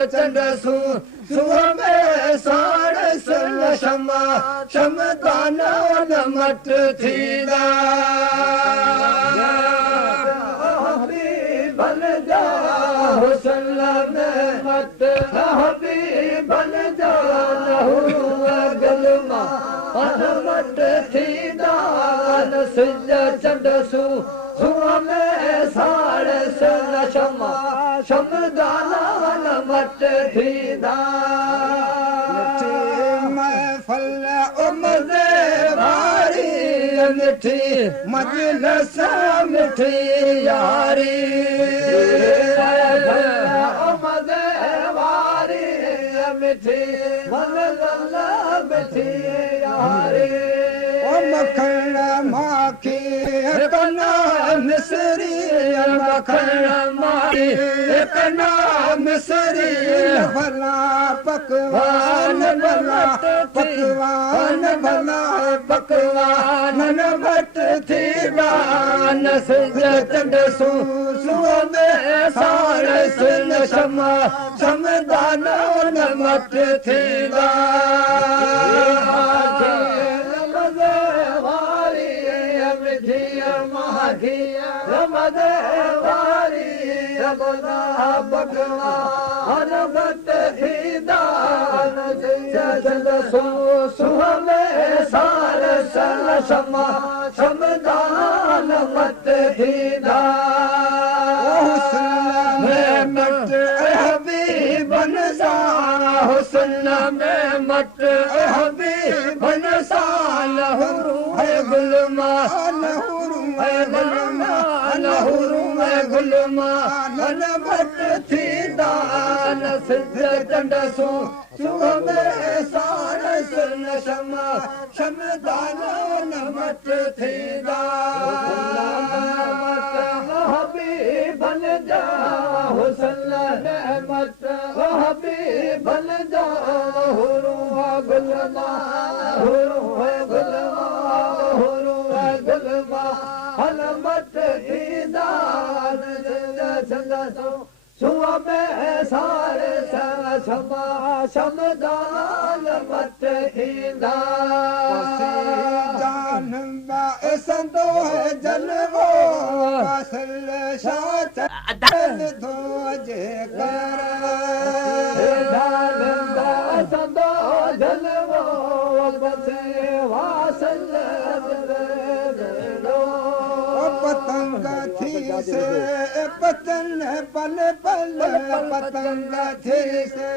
चंडसू सुहमे साड़स शमा शमदाना नमट थीदा बन जा हुसन में मत हबी बन जा गलमा नमट थीदा नसिज चंडसू सुहमे साड़स शमा शमदाना नमट थीदा महफल उमदे वारी मिठी मजलिस मिठी यारी उमदे वारी मिठी मजलिस मिठी यारी मखण माखी कना मिसरी मखण माखी कना मिसरी भला पकवान भला पकवान भला पकवान नमट थीदा नसिज चंडसू सुहमे साड़स शमा शमदाना नमट थीदा रमदे वारी रबना बकवा नमट थीदा चंडसू सुहमे साड़स शमा शमदान नमट थीदा में मट हबीबन सा हुस्न में मट हबीबन सा लहू है गुलमा गुलमा नमट थीदा नसिज चंडसू सुहमे साड़स शमा शमदाना नमट थीदा हबीबन जा हुसन नमट हबीबन जा गुलमा गुलमा नमट थीदा चंडसू सुहमे साड़स शमा शमदाना नमट थीदा जान संदो है जलवो असल शाच दो जे कर जान संदो जलवो बसे वासल पतंग थी से पतन पल पल पतंग थी से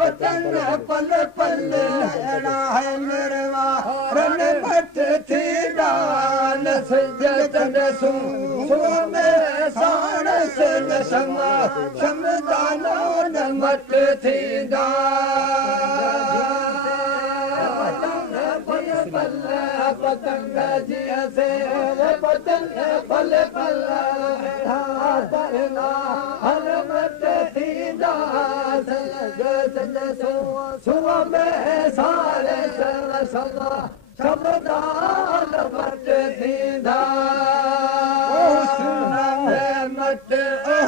पतन पल पल लड़ा है मेरवा रन मट थीदा नसिज चंडसू सुहमे साड़स शमा शमदाना नमट थीदा पतंग जिया से पतंग पल पल नमट थीदा चंडसू सुहमे साड़स शमा शमदाना नमट थीदा मट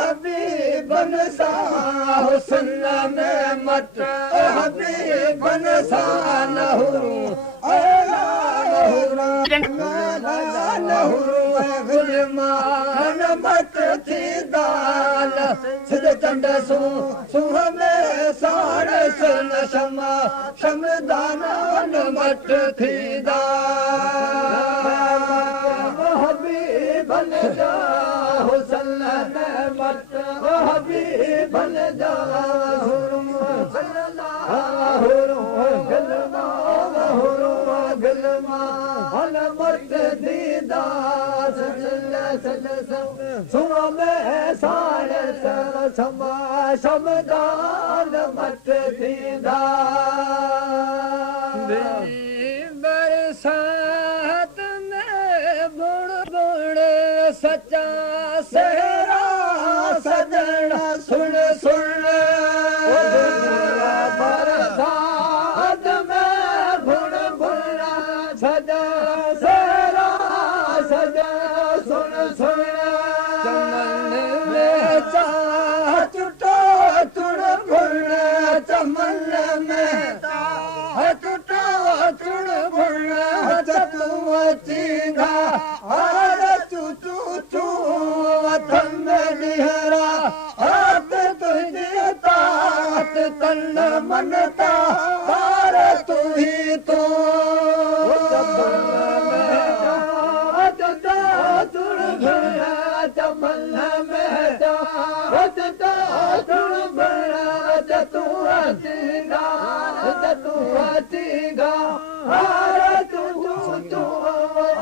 हबीबन सा हुस्न में मट हबीबन सा लहू नमट थीदा नसिज चंडसू सुहमे साड़स शमा शमदाना नमट थीदा हबीबन जा हुसन नमट हबीबन जा नमट थीदा सुहमे साड़स शमा शमदाना नमट थीदा बरसात में बुड़ बुड़ सच्चा सेरा सजन सुन सुन बरसात में बुड़ बुड़ सजा सेरा सजा सुन सुन चमन में चा चुटो तुड़ बुड़ चमन में टूटा चुड़ बुड़ तू अचीगा हर चू चू चू वतन में निहरा हाथ तुझे तात तन मन ता हार तू ही तो चमन में तू अचीगा हार तू तू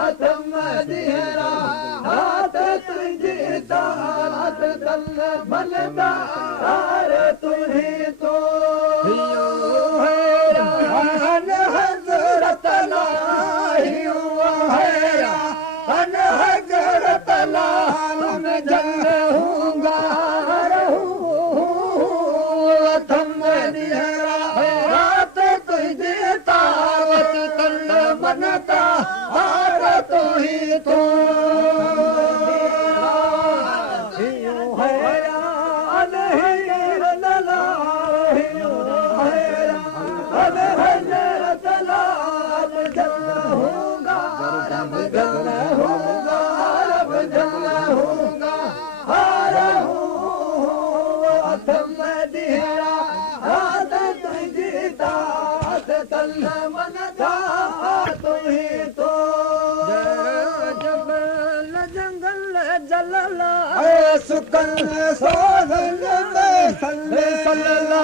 अथम दिहरा हाथ तुझी तात तन मन ता हार तू ही तो हजरत ला हजरत ला मैं जंग हूँगा थम निहरा हाथ तुझे तावत तन मन ता हार तू ही तो मन था तू ही तो जबल जंगल जलला सुकन सोहल में सल्ले सल्ला